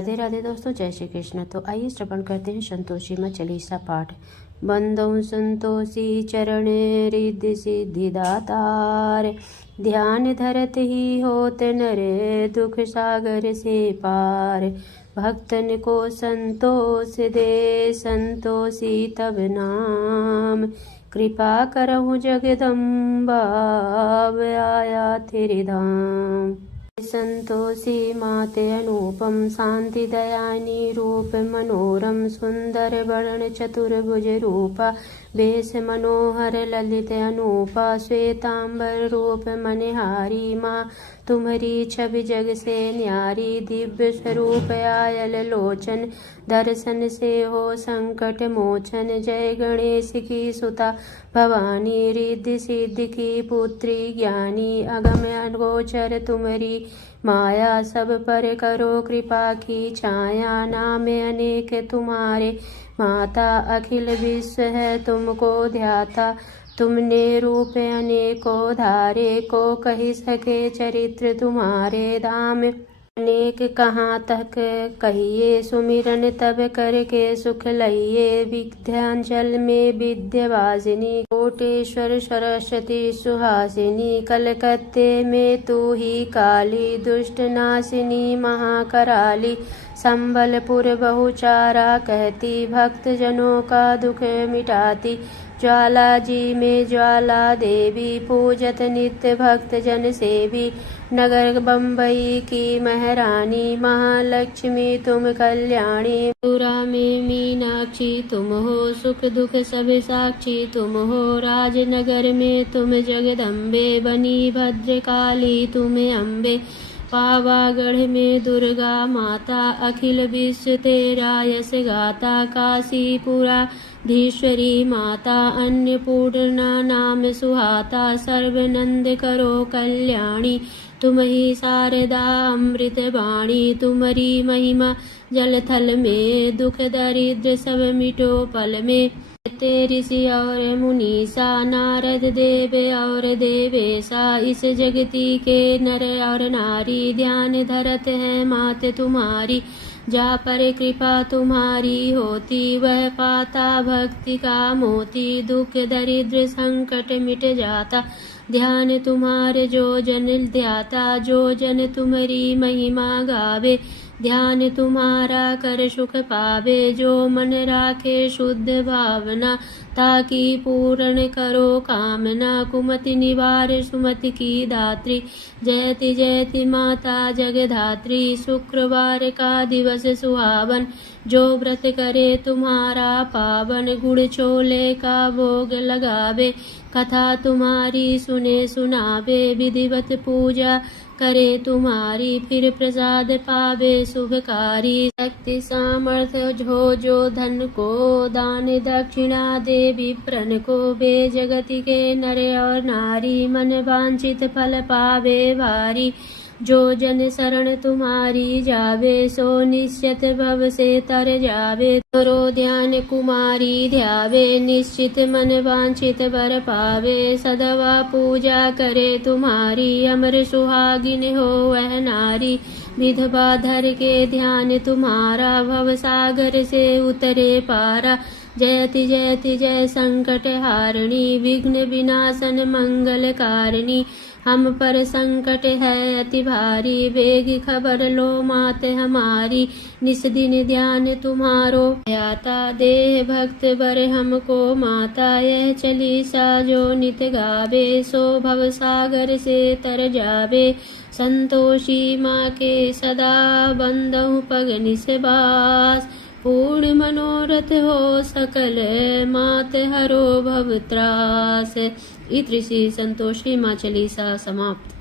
राधे राधे दोस्तों, जय श्री कृष्ण। तो आइए श्रवण करते हैं संतोषी माँ चालीसा पाठ। बंदौ संतोषी चरणे रिद्धि सिद्धि दातार, ध्यान धरत ही होत नरे दुख सागर से पार। भक्तन को संतोष दे संतोषी तब नाम, कृपा करहु जगदम्बा आया तेरे धाम। संतोषी माते अनुपम शांति दयानी रूप मनोरम, सुंदर वर्ण चतुर्भुज रूपा वेश मनोहर ललित अनूपा। श्वेतांबर रूप मनिहारी माँ तुम्हारी छवि जग से न्यारी। दिव्य स्वरूप आयल लोचन, दर्शन से हो संकट मोचन। जय गणेश की सुता भवानी, रिद्धि सिद्धि की पुत्री ज्ञानी। अगम अगोचर तुम्हारी माया, सब पर करो कृपा की छाया। नाम अनेक तुम्हारे माता, अखिल विश्व है तुमको ध्याता। तुमने रूप अनेकों धारे, को कही सके चरित्र तुम्हारे धाम। अनेक कहाँ तक कहिए, सुमिरन तब करके सुख लहिए। विद्यांचल में विद्यावासिनी, कोटेश्वर सरस्वती सुहासिनी। कलकत्ते में तू ही काली, दुष्ट नाशिनी महाकराली। संबलपुर बहुचारा कहती, भक्त जनों का दुख मिटाती। ज्वाला जी में ज्वाला देवी, पूजत नित्य भक्त जन सेवी। नगर बम्बई की महारानी, महालक्ष्मी तुम कल्याणी। मथुरा में मीनाक्षी तुम हो, सुख दुख सब साक्षी तुम हो। राजनगर में तुम जगदम्बे, बनी भद्रकाली तुम अम्बे। पावागढ़ में दुर्गा माता, अखिल विश्व तेरा यश गाता। काशीपुरा धीश्वरी माता, अन्नपूर्णा नाम सुहाता। सर्वनंद करो कल्याणी, तुम ही शारदा अमृत वाणी। तुम्हारी महिमा जल थल में, दुख दरिद्र सब मिटो पल में। ऋषि और मुनीसा, नारद देव और देवेशा। इस जगती के नर और नारी, ध्यान धरत है मात तुम्हारी। जा पर कृपा तुम्हारी होती, वह पाता भक्ति का मोती। दुख दरिद्र संकट मिट जाता, ध्यान तुम्हारे जो जन ध्याता। जो जन तुम्हारी महिमा गावे, ध्यान तुम्हारा कर सुख पावे। जो मन राखे शुद्ध भावना, ताकि पूर्ण करो कामना। कुमति निवार सुमति की दात्री, जयति जयति माता जगधात्री। शुक्रवार का दिवस सुहावन, जो व्रत करे तुम्हारा पावन। गुड़ छोले का भोग लगावे, कथा तुम्हारी सुने सुनावे। विधिवत पूजा करे तुम्हारी, फिर प्रसाद पावे शुभकारी। शक्ति सामर्थ्य हो जो धन को, दान दक्षिणा दे विप्रन को। वे जगति के नर और नारी, मन वांछित फल पावे भारी। जो जन शरण तुम्हारी जावे, सो निश्चित भव से तर जावे। करो ध्यान कुमारी ध्यावे, निश्चित मन वांछित वर पावे। सदवा पूजा करे तुम्हारी, अमर सुहागिन हो वह नारी। विधवा धर के ध्यान तुम्हारा, भव सागर से उतरे पारा। जयति जयति जय संकट हारिणी, विघ्न विनाशन मंगल कारिणी। हम पर संकट है अति भारी, वेग खबर लो मात हमारी। निस दिन ध्यान तुम्हारो आता, देह भक्त बर हमको माता। यह चालीसा जो नित गावे, सो भव सागर से तर जावे। संतोषी माँ के सदा बंदहु पग निसबास, पूर्ण मनोरथ हो सकल मात हरो भव त्रास। इति श्री संतोषी माँ चालीसा समाप्त।